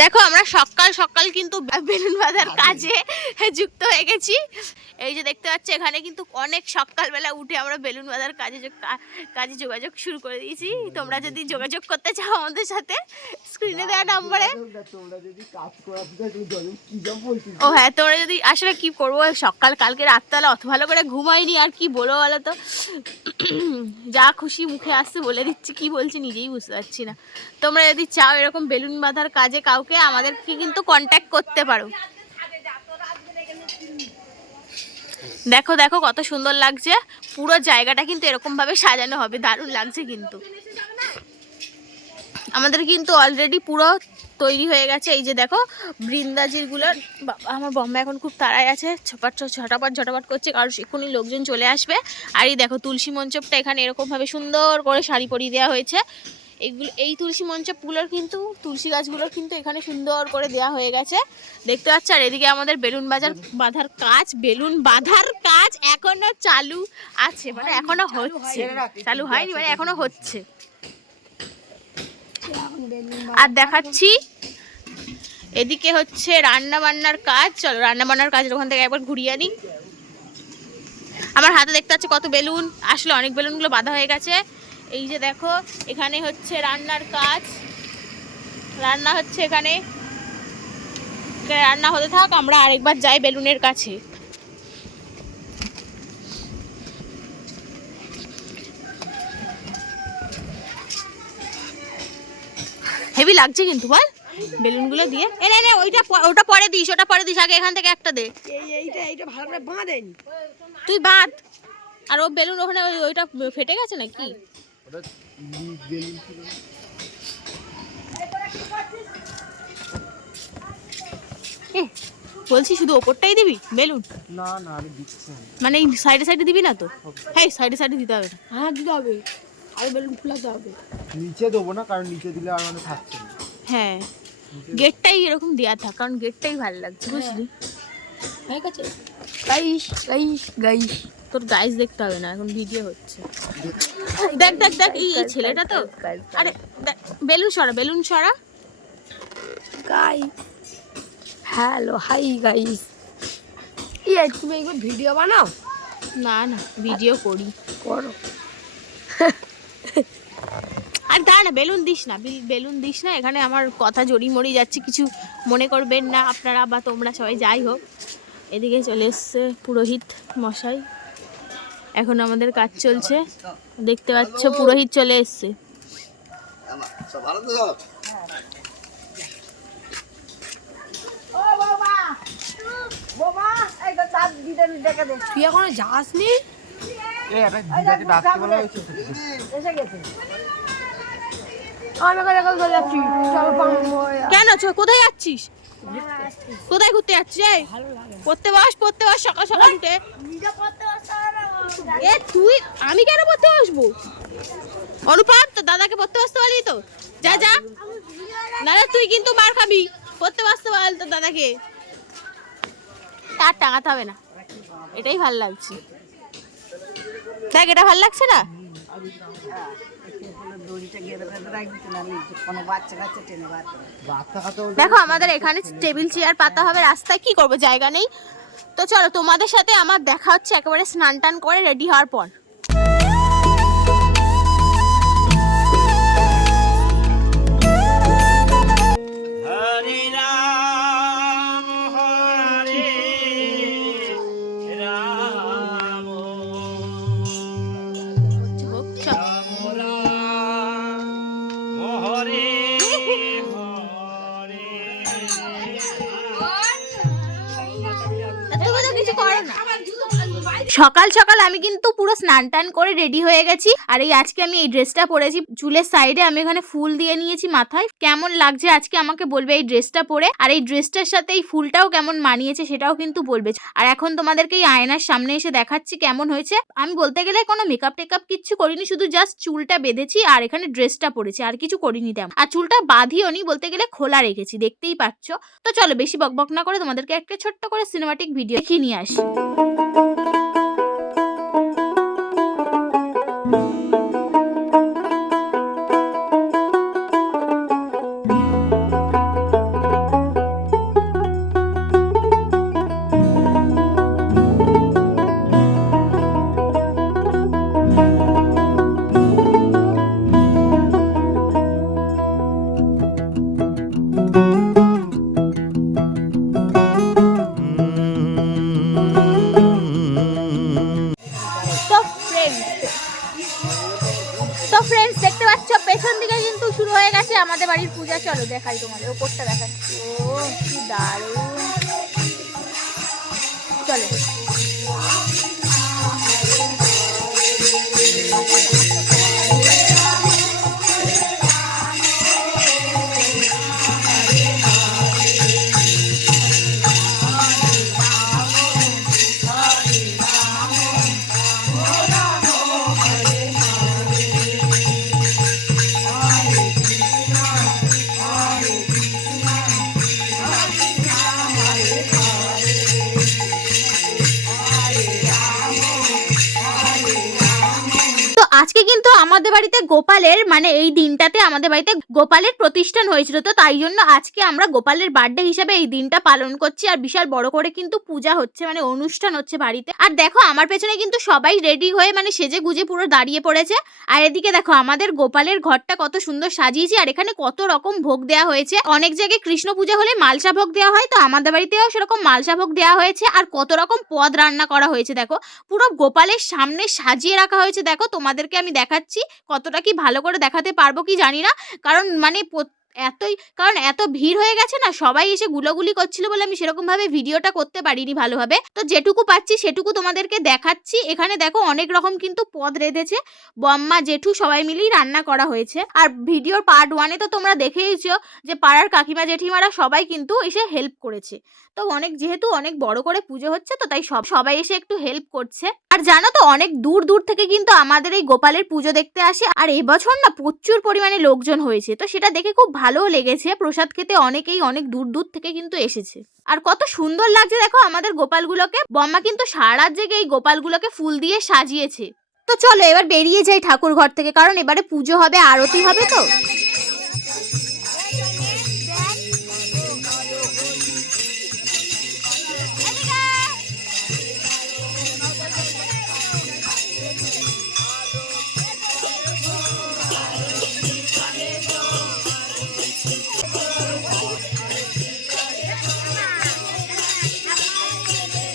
দেখো আমরা সকাল সকাল কিন্তু বেলুন বাঁধার কাজে যুক্ত হয়ে গেছি। এই যে দেখতে পাচ্ছ এখানে কিন্তু অনেক সকালবেলা উঠে আমরা বেলুন বাঁধার কাজে যোগাযোগ শুরু করে দিয়েছি। তোমরা যদি যোগাযোগ করতে চাও আমাদের সাথে স্ক্রিনে দেওয়া নম্বরে। ও হ্যাঁ, তোমরা যদি আসলে কি করবো, সকাল কালকে রাতবেলা অত ভালো করে ঘুমাইনি, আর কি বলবো বলো তো, যা খুশি মুখে আসছে বলে দিচ্ছি, কি বলছি নিজেই বুঝতে পারছি না। তোমরা যদি চাও এরকম বেলুন বাঁধার কাজে কাউকে, আমাদেরকে কিন্তু কন্ট্যাক্ট করতে পারো। দেখো দেখো কত সুন্দর লাগছে, পুরো জায়গাটা কিন্তু এরকম ভাবে সাজানো হবে, দারুণ লাগছে কিন্তু। আমাদের কিন্তু অলরেডি পুরো তৈরি হয়ে গেছে। এই যে দেখো বৃন্দাজিরগুলোর, আমার বম্বা এখন খুব তাড়ায় আছে, ঝটাপট করছে, কারণ এক্ষুনি লোকজন চলে আসবে। আর এই দেখো তুলসী মঞ্চপটা এখানে এরকমভাবে সুন্দর করে শাড়ি পরিয়ে দেওয়া হয়েছে। এই তুলসী মঞ্চপগুলোর কিন্তু, তুলসী গাছগুলোর কিন্তু এখানে সুন্দর করে দেওয়া হয়ে গেছে, দেখতে পাচ্ছ। আর এদিকে আমাদের বেলুন বাঁধার কাজ এখনো চালু আছে, মানে এখনো হচ্ছে, চালু হয়নি মানে এখনো হচ্ছে। আর দেখাচ্ছি এদিকে হচ্ছে রান্না বান্নার কাজ। চলো রান্না বান্নার কাজের ওখান থেকে একবার ঘুরিয়ে আনি। আমার হাতে দেখতে পাচ্ছ কত বেলুন, আসলে অনেক বেলুনগুলো বাঁধা হয়ে গেছে। এই যে দেখো এখানে হচ্ছে রান্নার কাজ, রান্না হচ্ছে এখানে, রান্না হতে থাক, আমরা আরেকবার যাই বেলুনের কাছে। হেভি লাগছে কিন্তু বল বেলুনগুলো দিয়ে। এনে ওটা পরে দিস, আগে এখান থেকে একটা দে। এইটা ভালো করে বাঁধেন, তুই বাঁধ। আর ও বেলুন ওখানে ওইটা ফেটে গেছে নাকি? বলছি শুধু ওপরটাই দিবি বেলুন? না না আমি দিচ্ছি, মানে এই সাইডে দিবি না তো? হ্যাঁ সাইডে দিতে হবে। হ্যাঁ দিতে হবে, আর বেলুন ফুলাতে হবে। নিচে দেবো না, কারণ নিচে দিলে আর মানে থাকছে না। হ্যাঁ গেটটাই এরকম দেওয়া থাক, কারণ গেটটাই ভালো লাগছে, বুঝলি? হয়ে গেছে গাইস। তোর গাইস দেখতে হবে না, এখন ভিডিও হচ্ছে। দেখ এই ছেলেটা তো, আরে বেলুন সরা গাই। Hello hi guys. তুমি একবার ভিডিও বানাও? না ভিডিও করো। আর দাঁড়া না, বেলুন দিস না, এখানে আমার কথা জড়ি যাচ্ছে, কিছু মনে করবেন না আপনারা বা তোমরা সবাই, যাই হোক। এদিকে চলে এসছে পুরোহিত মশাই, এখন আমাদের কাজ চলছে, দেখতে পাচ্ছ পুরোহিত চলে এসছে। তুই এখনো যাসনি? কেন কোথায় যাচ্ছিস? কোথায় ঘুরতে যাচ্ছিস? পড়তে বস সকাল সকাল উঠে। এ তুই, আমি কেন পড়তে বসবো? অনুপাত তো দাদাকে পড়তে বসতে পারলি তো, যা না তুই কিন্তু মার খাবি, পড়তে বসতে পারলি তো দাদাকে। তার টাঙাতে হবে না, এটাই ভাল লাগছে, দেখ এটা ভাল লাগছে না? দেখো আমাদের এখানে টেবিল চেয়ার পাতা হবে রাস্তায়, কি করবো, জায়গা নেই। তো চলো তোমাদের সাথে আমার দেখা হচ্ছে একেবারে স্নান টান করে রেডি হওয়ার পর। সকাল সকাল আমি কিন্তু পুরো স্নান টান করে রেডি হয়ে গেছি। আর এই আজকে আমি এই ড্রেসটা পরেছি, চুলের সাইডে আমি এখানে ফুল দিয়ে নিয়েছি মাথায়। কেমন লাগছে আজকে আমাকে বলবে এই ড্রেসটা পরে, আর এই ড্রেসটার সাথে এই ফুলটাও কেমন মানিয়েছে সেটাও কিন্তু বলবে। আর এখন তোমাদেরকে এই আয়নার সামনে এসে দেখাচ্ছি কেমন হয়েছে। আমি বলতে গেলে কোনো মেকআপ টেকআপ কিচ্ছু করিনি, শুধু জাস্ট চুলটা বেঁধেছি আর এখানে ড্রেসটা পরেছি, আর কিছু করিনি তেমন। আর চুলটা বাঁধিও নি, বলতে গেলে খোলা রেখেছি, দেখতেই পাচ্ছ। তো চলো বেশি বকবক না করে তোমাদেরকে একটা ছোট্ট করে সিনেমাটিক ভিডিও দেখিয়ে নিয়ে আসি। আমাদের বাড়ির পূজা, চলো দেখাই তোমাদের, ওপরটা দেখাচ্ছি। ও কি দারুণ, চলো। আজকে কিন্তু আমাদের বাড়িতে গোপালের মানে এই দিনটাতে আমাদের বাড়িতে গোপালের প্রতিষ্ঠান হয়েছিল, তো তাই জন্য আজকে আমরা গোপালের বার্থডে হিসাবে এই দিনটা পালন করছি। আর বিশাল বড় করে কিন্তু পূজা হচ্ছে, মানে অনুষ্ঠান হচ্ছে বাড়িতে। আর দেখো আমার পেছনে কিন্তু সবাই রেডি হয়ে মানে সেজে গুজে পুরো দাঁড়িয়ে পড়েছে। আর এদিকে দেখো আমাদের গোপালের ঘরটা কত সুন্দর সাজিয়েছি, আর এখানে কত রকম ভোগ দেওয়া হয়েছে। অনেক জায়গায় কৃষ্ণ পূজা হলে মালসা ভোগ দেওয়া হয়, তো আমাদের বাড়িতেও সেরকম মালসা ভোগ দেওয়া হয়েছে। আর কত রকম পদ রান্না করা হয়েছে দেখো, পুরো গোপালের সামনে সাজিয়ে রাখা হয়েছে। দেখো তোমাদেরকে আমি দেখাচ্ছি, কতটা কি ভালো করে দেখাতে পারবো কি জানি না, কারণ মানে কারণ এত ভিড় হয়ে গেছে না, সবাই এসে গুলোগুলি করছিল বলে আমি সেরকম ভাবে ভিডিওটা করতে পারিনি ভালোভাবে। তো যেটুকু পাচ্ছি সেটুকু তোমাদেরকে দেখাচ্ছি। এখানে দেখো অনেক রকম কিন্তু পদ রেঁধেছে, বম্মা জেঠু সবাই মিলেই রান্না করা হয়েছে। আর ভিডিওর পার্ট 1-এ তো তোমরা দেখেইছো যে পাড়ার কাকিমা জেঠিমারা সবাই কিন্তু এসে হেল্প করেছে। তো যেহেতু অনেক বড় করে পুজো হচ্ছে, তো তাই সবাই এসে একটু হেল্প করছে। আর জানো তো অনেক দূর দূর থেকে কিন্তু আমাদের এই গোপালের পুজো দেখতে আসে। আর এবছর না প্রচুর পরিমাণে লোকজন হয়েছে, তো সেটা দেখে খুব ভালোও লেগেছে। প্রসাদ খেতে অনেকেই অনেক দূর দূর থেকে কিন্তু এসেছে। আর কত সুন্দর লাগছে দেখো আমাদের গোপালগুলোকে। বম্মা কিন্তু সারা জেগে এই গোপালগুলোকে ফুল দিয়ে সাজিয়েছে। তো চলো এবার বেরিয়ে যাই ঠাকুর ঘর থেকে, কারণ এবারে পুজো হবে, আরতি হবে। তো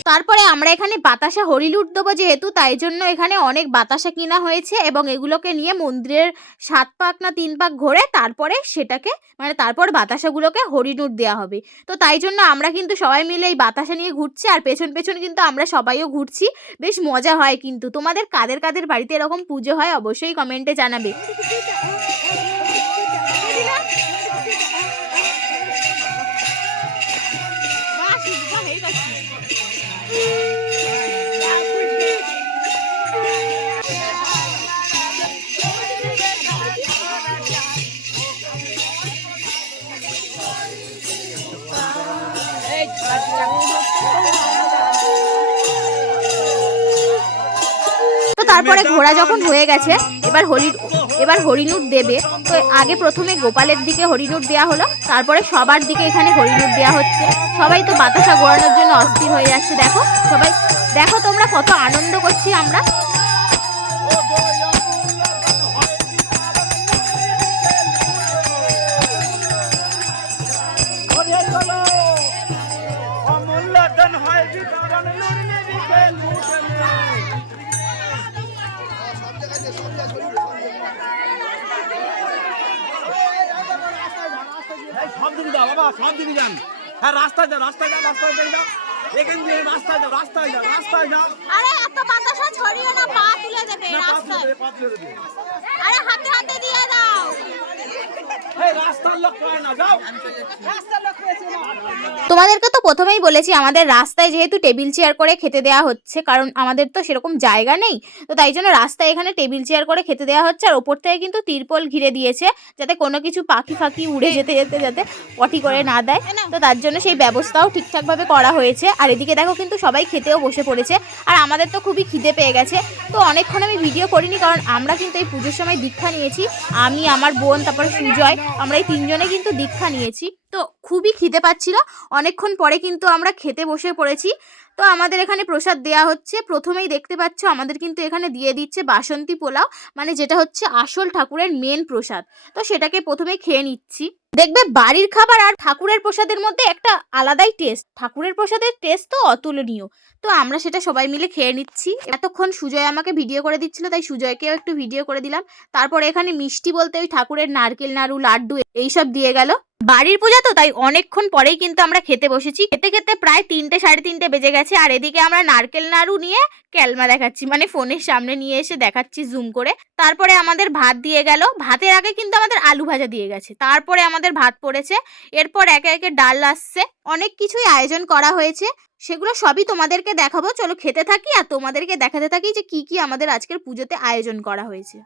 তারপরে আমরা এখানে বাতাসা হরিলুট দেবো যেহেতু, তাই জন্য এখানে অনেক বাতাসা কিনা হয়েছে এবং এগুলোকে নিয়ে মন্দিরের 7 পাক না 3 পাক ঘোরে তারপরে সেটাকে মানে তারপর বাতাসাগুলোকে হরিলুট দেওয়া হবে। তো তাই জন্য আমরা কিন্তু সবাই মিলে এই বাতাসা নিয়ে ঘুরছি, আর পেছন পেছন কিন্তু আমরা সবাইও ঘুরছি। বেশ মজা হয় কিন্তু। তোমাদের কাদের কাদের বাড়িতে এরকম পুজো হয় অবশ্যই কমেন্টে জানাবে। তো তারপরে ঘোড়া যখন হয়ে গেছে, এবার হরিলুট দেবে। তো আগে প্রথমে গোপালের দিকে হরিলুট দেওয়া হলো, তারপরে সবার দিকে এখানে হরিলুট দেওয়া হচ্ছে। সবাই তো বাতাসা ঘোরানোর জন্য অস্থির হয়ে যাচ্ছে। দেখো সবাই, দেখো তোমরা কত আনন্দ করছি আমরা। সব দিকে যাও বাবা, সব দিকে যান। হ্যাঁ রাস্তায় যাও, রাস্তায় যাও, রাস্তায় যাও, এখান দিয়ে রাস্তায় যাও, রাস্তায় যাও, রাস্তায় যাও। আরে এত বাতাসা ছড়িও না, পা তুলে দেবে রাস্তায়। আরে হাতে হাতে দিয়ে দাও। এই রাস্তার লোক কয় না, যাও রাস্তার লোক পেয়েছে না। তোমাদেরকে তো প্রথমেই বলেছি আমাদের রাস্তায় যেহেতু টেবিল চেয়ার করে খেতে দেওয়া হচ্ছে, কারণ আমাদের তো সেরকম জায়গা নেই, তো তাই জন্য রাস্তায় এখানে টেবিল চেয়ার করে খেতে দেওয়া হচ্ছে। আর ওপর থেকে কিন্তু তিরপল ঘিরে দিয়েছে যাতে কোনো কিছু পাখি ফাঁকি উড়ে যেতে যেতে যাতে পটি করে না দেয়, তো তার জন্য সেই ব্যবস্থাও ঠিকঠাকভাবে করা হয়েছে। আর এদিকে দেখো কিন্তু সবাই খেতেও বসে পড়েছে। আর আমাদের তো খুবই খিদে পেয়ে গেছে, তো অনেকক্ষণ আমি ভিডিও করিনি, কারণ আমরা কিন্তু এই পুজোর সময় দীক্ষা নিয়েছি। আমি, আমার বোন, তারপরে সুজয়, আমরা এই 3 জনে কিন্তু দীক্ষা নিয়েছি। তো খুবই খিদে পাচ্ছিল, অনেকক্ষণ পরে কিন্তু আমরা খেতে বসে পড়েছি। তো আমাদের এখানে প্রসাদ দেয়া হচ্ছে। প্রথমেই দেখতে পাচ্ছ আমাদের কিন্তু এখানে দিয়ে দিচ্ছে বাসন্তী পোলাও, মানে যেটা হচ্ছে আসল ঠাকুরের মেন প্রসাদ। তো সেটাকে প্রথমেই খেয়ে নিচ্ছি। দেখবে বাড়ির খাবার আর ঠাকুরের প্রসাদের মধ্যে একটা আলাদাই টেস্ট। ঠাকুরের প্রসাদের টেস্ট তো অতুলনীয়। তো আমরা সেটা সবাই মিলে খেয়ে নিচ্ছি। এতক্ষণ সুজয় আমাকে ভিডিও করে দিচ্ছিল, তাই সুজয়কেও একটু ভিডিও করে দিলাম। তারপরে এখানে মিষ্টি বলতে ওই ঠাকুরের নারকেল নাড়ু, লাড্ডু এইসব দিয়ে গেল। বাড়ির পূজা তো, তাই অনেকক্ষণ পরেই কিন্তু আমরা খেতে বসেছি। খেতে খেতে প্রায় 3টে সাড়ে 3টে বেজে গেছে। আর এদিকে আমরা নারকেল নাড়ু নিয়ে ক্যালমা দেখাচ্ছি, মানে ফোনের সামনে নিয়ে এসে দেখাচ্ছি জুম করে। তারপরে আমাদের ভাত দিয়ে গেল। ভাতের আগে কিন্তু আমাদের আলু ভাজা দিয়ে গেছে, তারপরে আমাদের ভাত পড়েছে। এরপর একে একে ডাল আসছে। অনেক কিছুই আয়োজন করা হয়েছে, সেগুলো সবই তোমাদেরকে দেখাবো। চলো খেতে থাকি আর তোমাদেরকে দেখাতে থাকি যে কি কি আমাদের আজকের পুজোতে আয়োজন করা হয়েছে।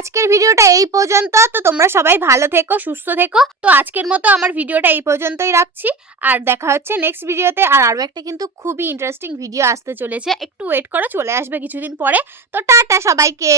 আজকের ভিডিওটা এই পর্যন্ত। তো তোমরা সবাই ভালো থেকো, সুস্থ থেকো। তো আজকের মতো আমার ভিডিওটা এই পর্যন্তই রাখছি, আর দেখা হচ্ছে নেক্সট ভিডিওতে। আর আরো একটা কিন্তু খুবই ইন্টারেস্টিং ভিডিও আসতে চলেছে, একটু ওয়েট করো, চলে আসবে কিছুদিন পরে। তো টাটা সবাইকে।